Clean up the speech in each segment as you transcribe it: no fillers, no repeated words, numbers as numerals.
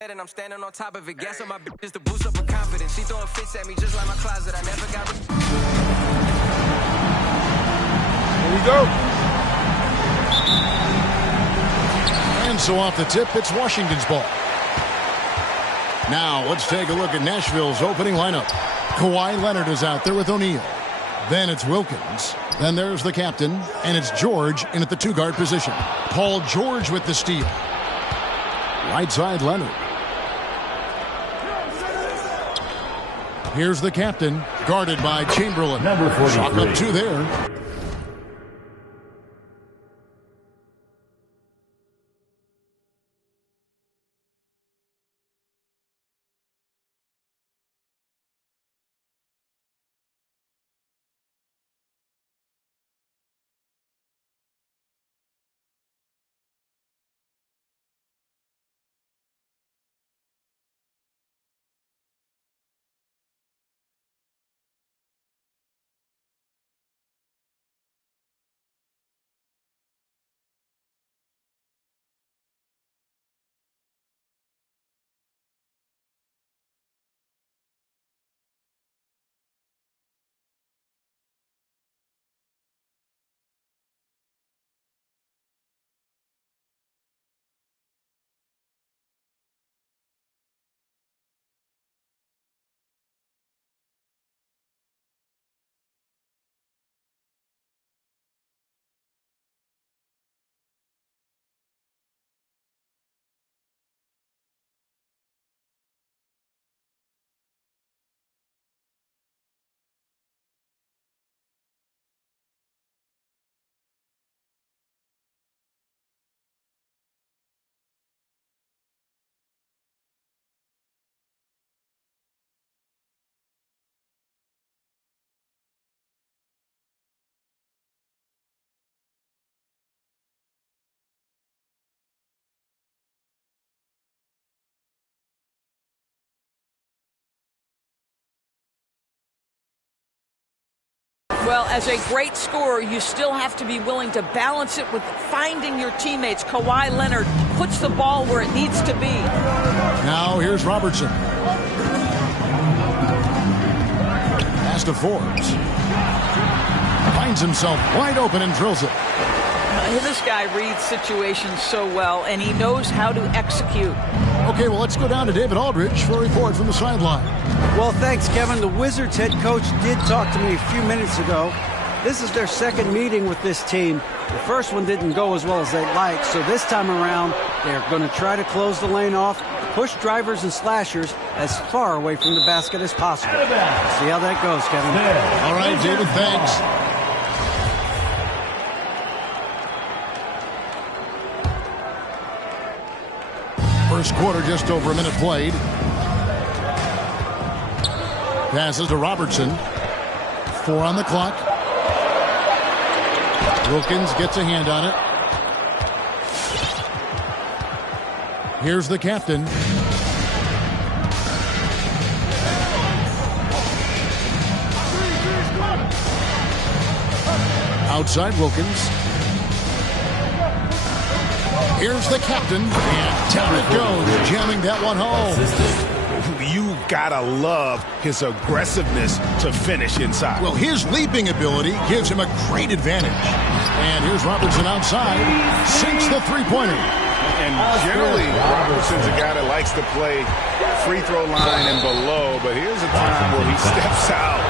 And I'm standing on top of it. Gas on my bitches to boost up her confidence. She throwing fits at me just like my closet. I never got. Here we go. And so off the tip, it's Washington's ball. Now let's take a look at Nashville's opening lineup. Kawhi Leonard is out there with O'Neal. Then it's Wilkins. Then there's the captain, and it's George in at the two-guard position. Paul George with the steal. Right side, Leonard. Here's the captain, guarded by Chamberlain. Number 43. Shot up two there. Well, as a great scorer, you still have to be willing to balance it with finding your teammates. Kawhi Leonard puts the ball where it needs to be. Now here's Robertson. Pass to Forbes. Finds himself wide open and drills it. This guy reads situations so well, and he knows how to execute. Okay, well, let's go down to David Aldridge for a report from the sideline. Well, thanks, Kevin. The Wizards head coach did talk to me a few minutes ago. This is their second meeting with this team. The first one didn't go as well as they'd like, so this time around, they're going to try to close the lane off, push drivers and slashers as far away from the basket as possible. See how that goes, Kevin. All right, David, thanks. First quarter, just over a minute played. Passes to Robertson. 4 on the clock. Wilkins gets a hand on it. Here's the captain. Outside Wilkins. Here's the captain, and down it goes, jamming that one home. You gotta love his aggressiveness to finish inside. Well, his leaping ability gives him a great advantage. And here's Robertson outside, sinks the three-pointer. And generally, Robertson's a guy that likes to play free throw line and below, but here's a time where he steps out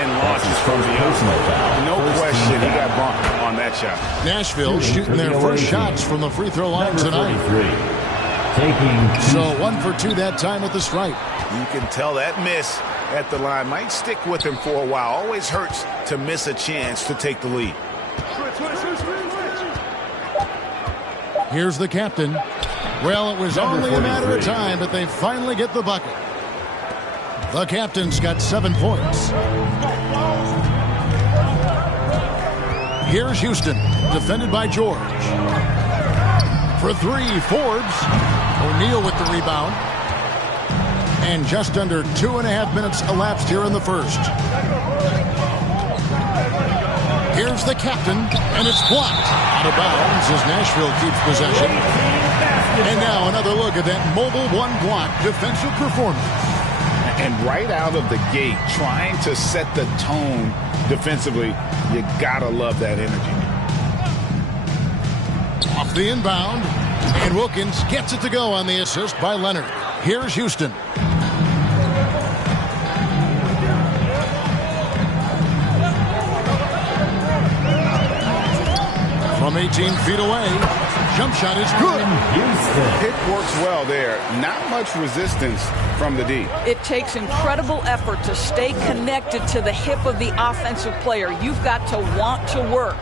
and launches from the outside. No question he got bumped on that shot. Nashville shooting their first shots from the free throw line tonight. So 1 for 2 that time at the stripe. You can tell that miss at the line might stick with him for a while. Always hurts to miss a chance to take the lead. Here's the captain. Well, it was only a matter of time, but they finally get the bucket. The captain's got 7 points. Here's Houston, defended by George. For 3, Forbes. O'Neal with the rebound. And just under 2.5 minutes elapsed here in the first. Here's the captain, and it's blocked. Out of bounds as Nashville keeps possession. And now another look at that mobile one-block defensive performance. And right out of the gate, trying to set the tone defensively, you gotta love that energy. Off the inbound, and Wilkins gets it to go on the assist by Leonard. Here's Houston. From 18 feet away, jump shot is good. It works well there. Not much resistance from the D. It takes incredible effort to stay connected to the hip of the offensive player. You've got to want to work.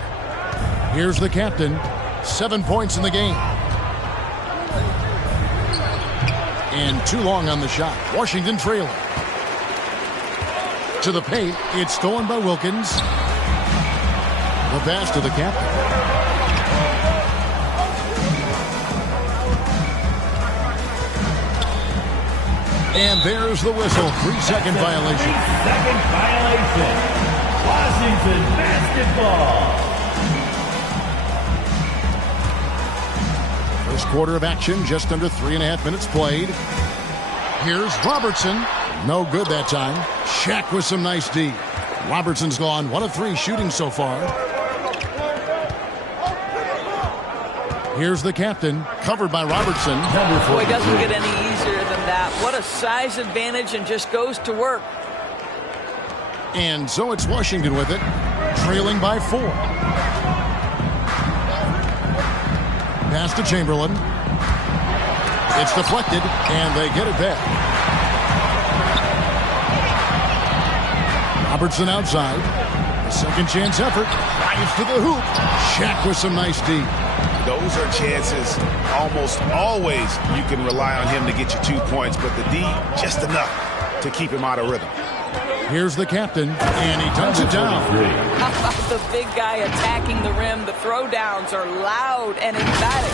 Here's the captain. 7 points in the game. And too long on the shot. Washington trailing. To the paint. It's stolen by Wilkins. The pass to the captain. And there's the whistle. 3-second violation. 3-second violation. Washington basketball. First quarter of action, just under 3.5 minutes played. Here's Robertson. No good that time. Shaq with some nice D. Robertson's gone 1 of 3 shooting so far. Here's the captain, covered by Robertson. Boy, it doesn't get any easier than that. What a size advantage, and just goes to work. And so it's Washington with it, trailing by 4. Pass to Chamberlain. It's deflected, and they get it back. Robertson outside. A second chance effort. Drives to the hoop. Shaq with some nice D. Those are chances almost always you can rely on him to get you 2 points, but the D, just enough to keep him out of rhythm. Here's the captain, and he dunks it down. How about the big guy attacking the rim? The throwdowns are loud and emphatic.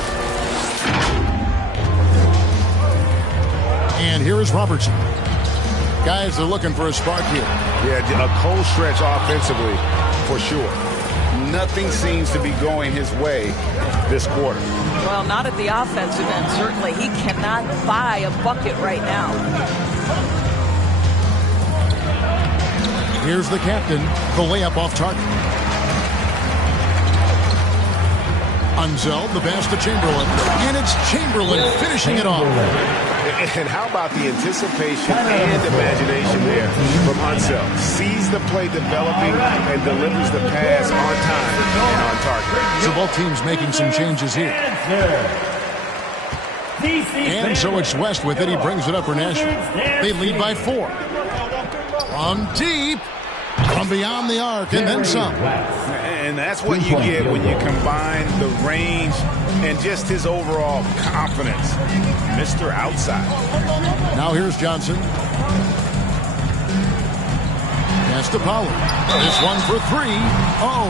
And here is Robertson. Guys are looking for a spark here. Yeah, a cold stretch offensively, for sure. Nothing seems to be going his way this quarter. Well, not at the offensive end, certainly. He cannot buy a bucket right now. Here's the captain, the layup off target. Unseld, the pass to Chamberlain. And it's Chamberlain finishing it off. And how about the anticipation and imagination there from Unseld? Sees the play developing and delivers the pass on time and on target. So both teams making some changes here. And so it's West with it. He brings it up for Nashville. They lead by 4. From deep, from beyond the arc, and then some. And that's what you get when you combine the range and just his overall confidence. Mr. Outside. Now here's Johnson. Pass to Pollard. This one for 3. Oh,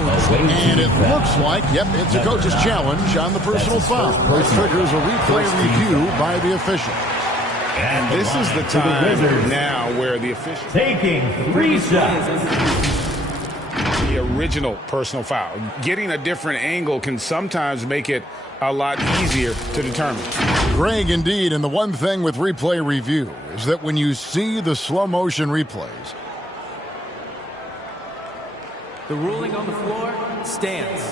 and it looks like, yep, it's a coach's challenge on the personal foul. This triggers a replay review by the official. And this is the time now where the official taking 3 shots. The original personal foul. Getting a different angle can sometimes make it a lot easier to determine. Greg, indeed, and the one thing with replay review is that when you see the slow motion replays, the ruling on the floor stands.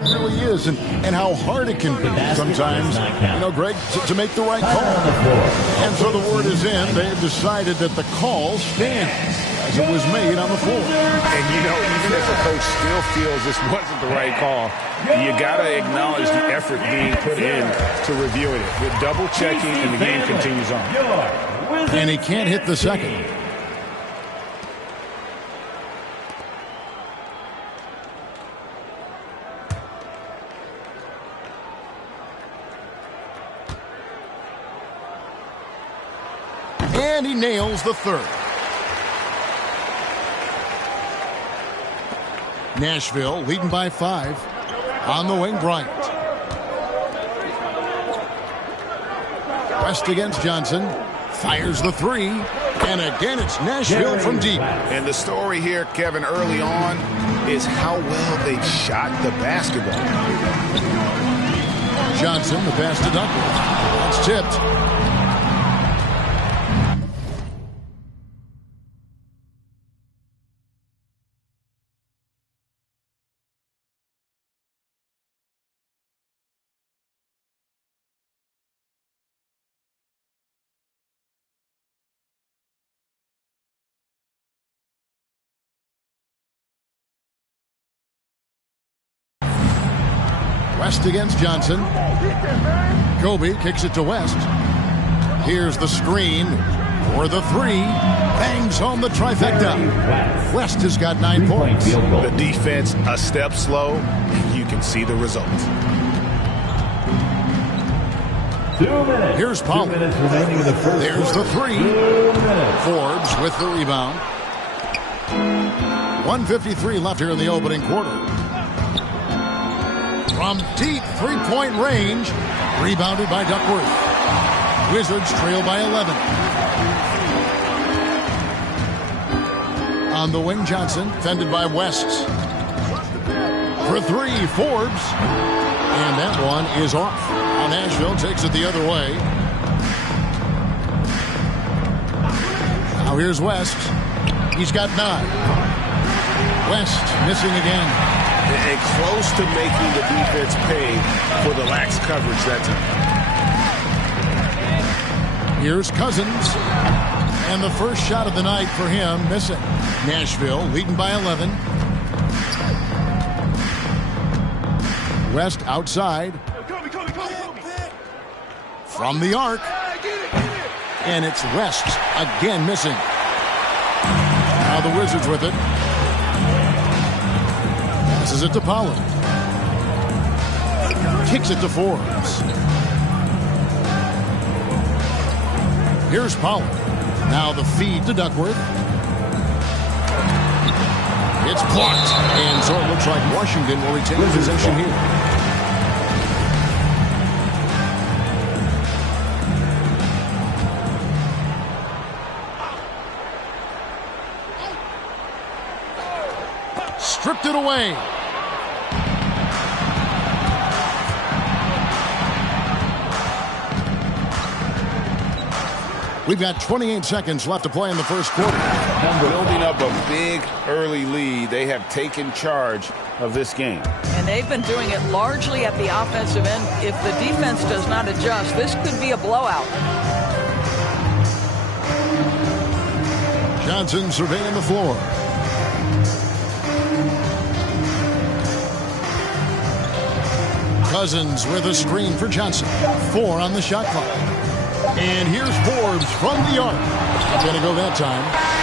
It really is, and how hard it can be sometimes, you know, Greg, to make the right call. And so the word is in. They have decided that the call stands as it was made on the floor. And, you know, even if a coach still feels this wasn't the right call, you got to acknowledge the effort being put in to reviewing it. With double checking, and the game continues on. And he can't hit the second. And he nails the third. Nashville leading by 5. On the wing, Bryant. West against Johnson. Fires the 3. And again, it's Nashville from deep. And the story here, Kevin, early on is how well they shot the basketball. Johnson, the pass to Duckworth. That's tipped. West against Johnson. Kobe kicks it to West. Here's the screen for the three. Bangs home the trifecta. West has got 9 points. The defense a step slow. You can see the result. 2 minutes. Here's Powell. 2 minutes remaining in the first. There's the three. 2 minutes. Forbes with the rebound. 1:53 left here in the opening quarter. From deep three-point range, rebounded by Duckworth. Wizards trail by 11. On the wing, Johnson, defended by West. For three, Forbes. And that one is off. Now Nashville takes it the other way. Now here's West. He's got 9. West missing again. And close to making the defense pay for the lax coverage that time. Here's Cousins. And the first shot of the night for him, missing. Nashville leading by 11. West outside. From the arc. And it's West again missing. Now the Wizards with it. Passes it to Powell. Kicks it to Forbes. Here's Powell. Now the feed to Duckworth. It's blocked. And so it looks like Washington will retain possession here. Stripped it away. We've got 28 seconds left to play in the first quarter. Building up a big early lead. They have taken charge of this game. And they've been doing it largely at the offensive end. If the defense does not adjust, this could be a blowout. Johnson surveying the floor. Cousins with a screen for Johnson. 4 on the shot clock. And here's Forbes from the arc. Gonna go that time.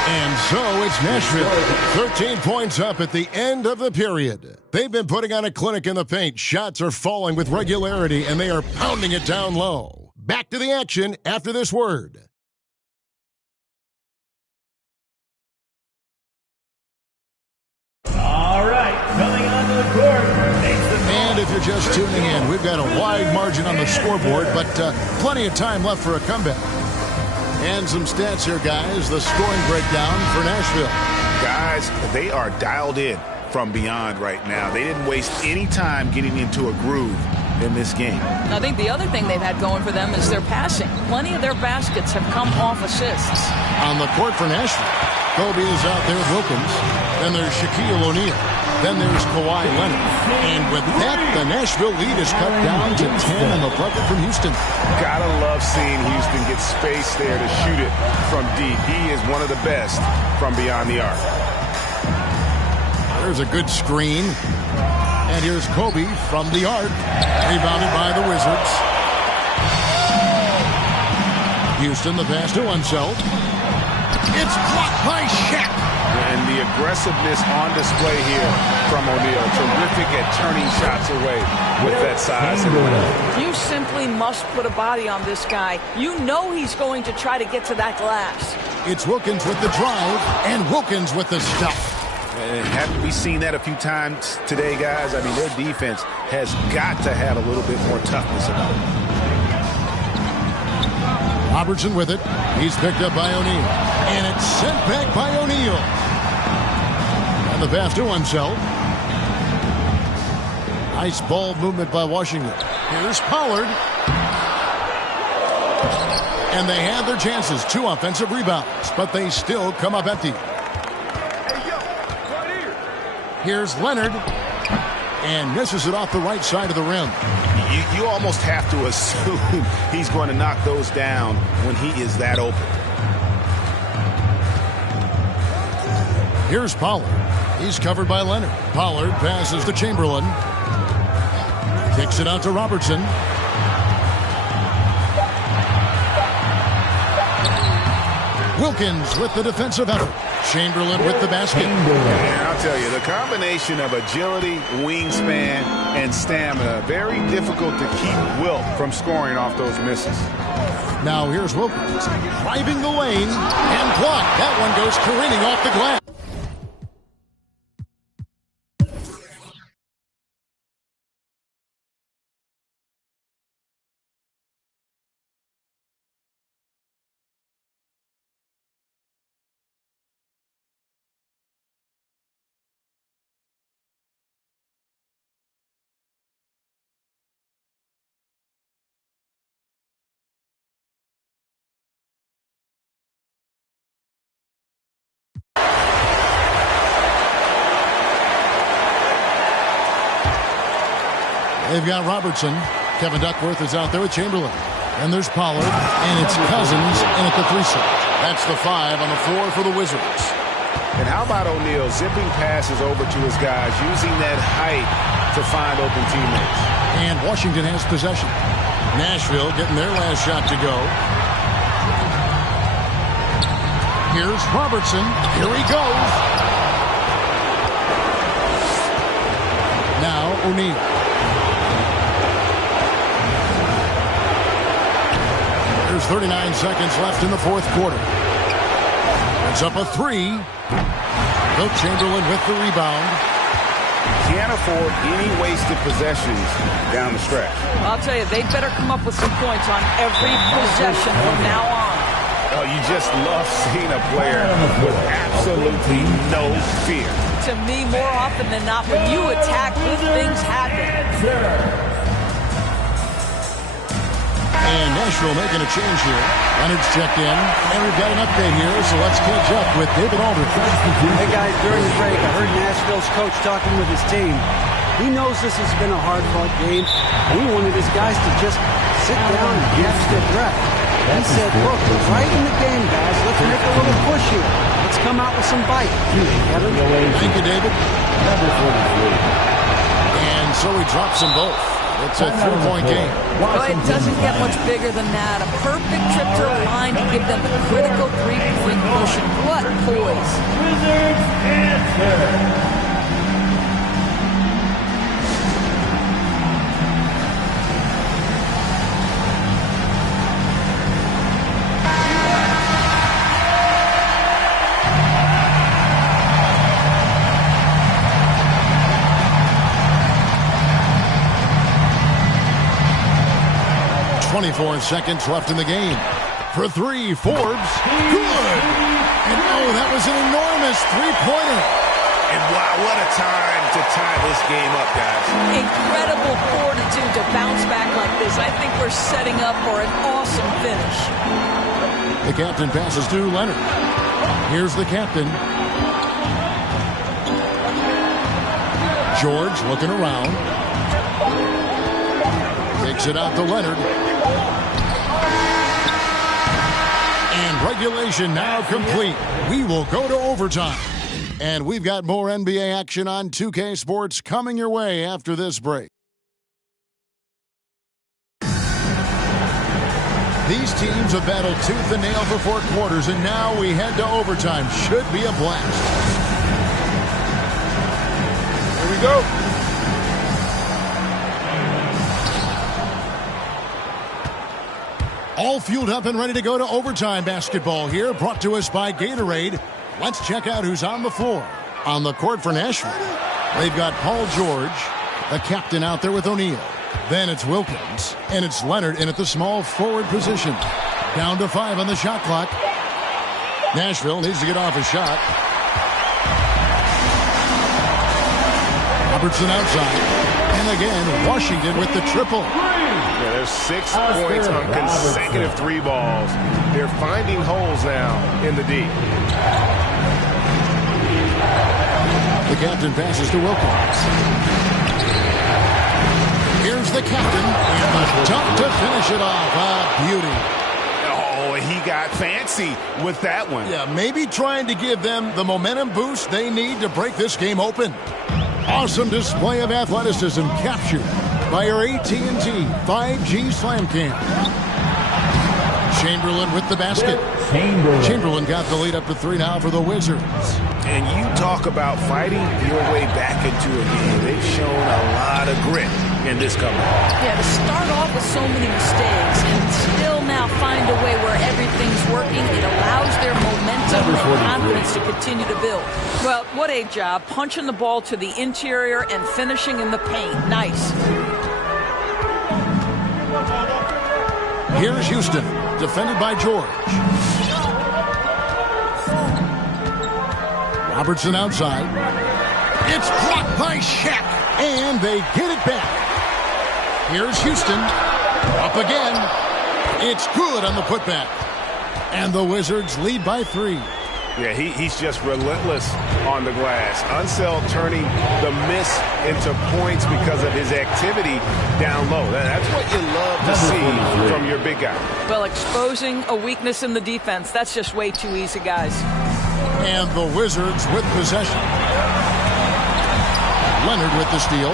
And so it's Nashville. 13 points up at the end of the period. They've been putting on a clinic in the paint. Shots are falling with regularity, and they are pounding it down low. Back to the action after this word. All right, coming onto the court. And if you're just tuning in, we've got a wide margin on the scoreboard, but plenty of time left for a comeback. And some stats here, guys. The scoring breakdown for Nashville. Guys, they are dialed in from beyond right now. They didn't waste any time getting into a groove in this game. I think the other thing they've had going for them is their passing. Plenty of their baskets have come off assists. On the court for Nashville, Kobe is out there with Wilkins. Then there's Shaquille O'Neal. Then there's Kawhi Leonard. And with that, the Nashville lead is cut down to 10 on the bucket from Houston. Gotta love seeing Houston get space there to shoot it from deep. He is one of the best from beyond the arc. There's a good screen. And here's Kobe from the arc. Rebounded by the Wizards. Houston, the pass to Unseld. It's blocked by Shaq. And the aggressiveness on display here from O'Neal. Terrific at turning shots away with that size and weight. You simply must put a body on this guy. You know he's going to try to get to that glass. It's Wilkins with the drive and Wilkins with the stuff. And haven't we seen that a few times today, guys? I mean, their defense has got to have a little bit more toughness about it. Robertson with it. He's picked up by O'Neal. And it's sent back by O'Neal. And the pass to Unseld. Nice ball movement by Washington. Here's Pollard. And they had their chances. 2 offensive rebounds, but they still come up empty. Here's Leonard. And misses it off the right side of the rim. You almost have to assume he's going to knock those down when he is that open. Here's Pollard. He's covered by Leonard. Pollard passes to Chamberlain. Kicks it out to Robertson. Wilkins with the defensive effort. Chamberlain with the basket. And I'll tell you, the combination of agility, wingspan, and stamina, very difficult to keep Wilt from scoring off those misses. Now here's Wilkins driving the lane and blocked. That one goes careening off the glass. They've got Robertson. Kevin Duckworth is out there with Chamberlain. And there's Pollard. And it's Cousins in at the 3 slot. That's the 5 on the floor for the Wizards. And how about O'Neal zipping passes over to his guys, using that height to find open teammates. And Washington has possession. Nashville getting their last shot to go. Here's Robertson. Here he goes. Now O'Neal. There's 39 seconds left in the 4th quarter. It's up a 3. Wilt Chamberlain with the rebound. Can't afford any wasted possessions down the stretch. I'll tell you, they better come up with some points on every possession from now on. Oh, you just love seeing a player with absolutely no fear. To me, more often than not, when you attack, good things happen. And Nashville making a change here. Leonard's checked in. And we've got an update here, so let's catch up with David Aldridge. Hey, guys, during the break, I heard Nashville's coach talking with his team. He knows this has been a hard-fought game. He wanted his guys to just sit down and catch their breath. He said, look, we're right in the game, guys. Let's make a little push here. Let's come out with some bite. Kevin? Thank you, David. Number 43. And so he drops them both. It's a 3-point game. Well, it doesn't get much bigger than that. A perfect trip to the line to give them the critical 3-point push. What poise. Wizards answer. Seconds left in the game. For 3, Forbes. Good. And oh, that was an enormous 3-pointer. And wow, what a time to tie this game up, guys. Incredible fortitude to bounce back like this. I think we're setting up for an awesome finish. The captain passes to Leonard. Here's the captain. George looking around. Takes it out to Leonard. Regulation now complete. We will go to overtime. And we've got more NBA action on 2K Sports coming your way after this break. These teams have battled tooth and nail for 4 quarters, and now we head to overtime. Should be a blast. Here we go. All fueled up and ready to go to overtime basketball here, brought to us by Gatorade. Let's check out who's on the floor. On the court for Nashville, they've got Paul George, the captain, out there with O'Neal. Then it's Wilkins, and it's Leonard in at the small forward position. Down to 5 on the shot clock. Nashville needs to get off a shot. Robertson outside. And again, Washington with the triple. Yeah, there's 6 points on consecutive 3 balls. They're finding holes now in the D. The captain passes to Wilkins. Here's the captain, and the dunk to finish it off. Ah, beauty. Oh, he got fancy with that one. Yeah, maybe trying to give them the momentum boost they need to break this game open. Awesome display of athleticism captured by our AT&T 5G Slam Cam. Chamberlain with the basket. Chamberlain got the lead up to 3 now for the Wizards. And you talk about fighting your way back into a game. They've shown a lot of grit in this comeback. Yeah, to start off with so many mistakes and still now find a way where everything's working, it allows their momentum and confidence to continue to build. Well, what a job. Punching the ball to the interior and finishing in the paint. Nice. Here's Houston, defended by George. Robertson outside. It's blocked by Shaq, and they get it back. Here's Houston, up again. It's good on the putback. And the Wizards lead by 3. Yeah, he's just relentless on the glass. Unseld turning the miss into points because of his activity down low. That's what you love to see from your big guy. Well, exposing a weakness in the defense, that's just way too easy, guys. And the Wizards with possession. Leonard with the steal.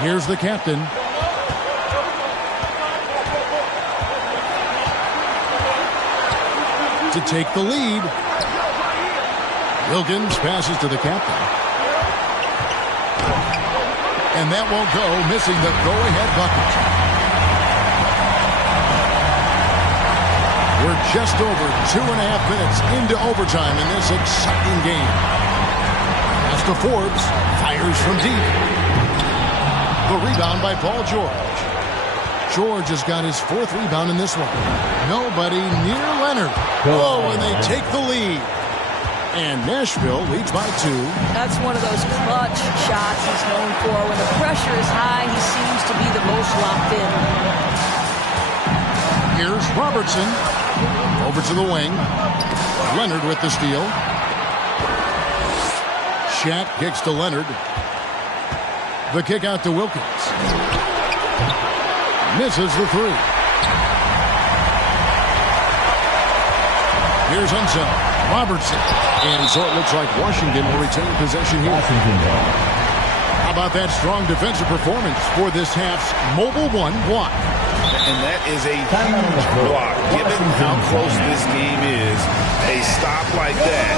Here's the captain. To take the lead. Wilkins passes to the captain. And that won't go, missing the go-ahead bucket. We're just over 2.5 minutes into overtime in this exciting game. As to Forbes, fires from deep. The rebound by Paul George. George has got his 4th rebound in this one. Nobody near Leonard. Oh, and they take the lead. And Nashville leads by 2. That's one of those clutch shots he's known for. When the pressure is high, he seems to be the most locked in. Here's Robertson. Over to the wing. Leonard with the steal. Shaq kicks to Leonard. The kick out to Wilkins. Misses the 3. Here's Unseld. Robertson. And so it looks like Washington will retain possession here. How about that strong defensive performance for this half's Mobile One block? And that is a huge block. Given how close this game is, a stop like that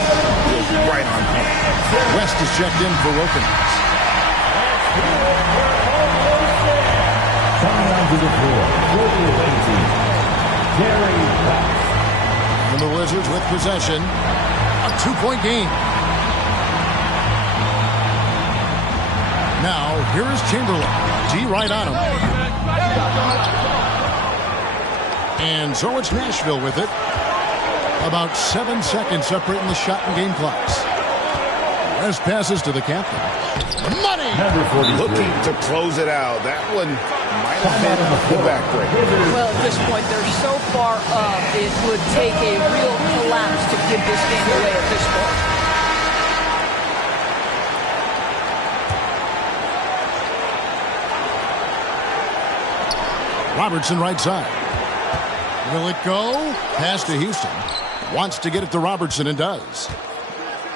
is right on point. West is checked in for Wilkins. Coming onto the floor, for the away team, Gary West. And the Wizards with possession. A 2-point game. Now, here is Chamberlain. D right on him. And so it's Nashville with it. About 7 seconds separating the shot and game clocks. West passes to the captain. Money! Looking to close it out. That one might have been the backbreak. Well, at this point, they're so far up, it would take a real collapse to give this game away at this point. Robertson right side. Will it go? Pass to Houston. Wants to get it to Robertson and does.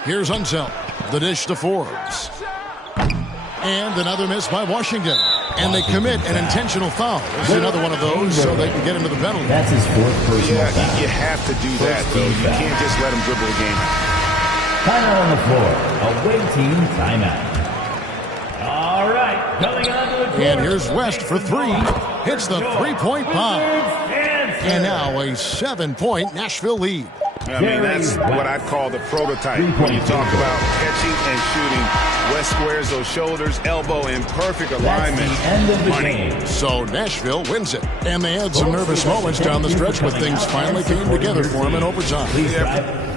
Here's Unseld. The dish to Forbes. And another miss by Washington. And they commit an intentional foul. This is another one of those so they can get into the penalty. That's his 4th personal Yeah, foul. you have to do that, though. You can't just let him dribble the game. Timeout on the floor. Away team timeout. All right, coming on to the court. And here's West for 3. Hits the 3-point bomb. And now a 7-point Nashville lead. I mean, that's what I'd call the prototype. When you talk about catching and shooting, West squares those shoulders, elbow in perfect alignment. That's the end of the game. So Nashville wins it. And they had some nervous moments down the stretch, but things finally came together for them in overtime. Please drive.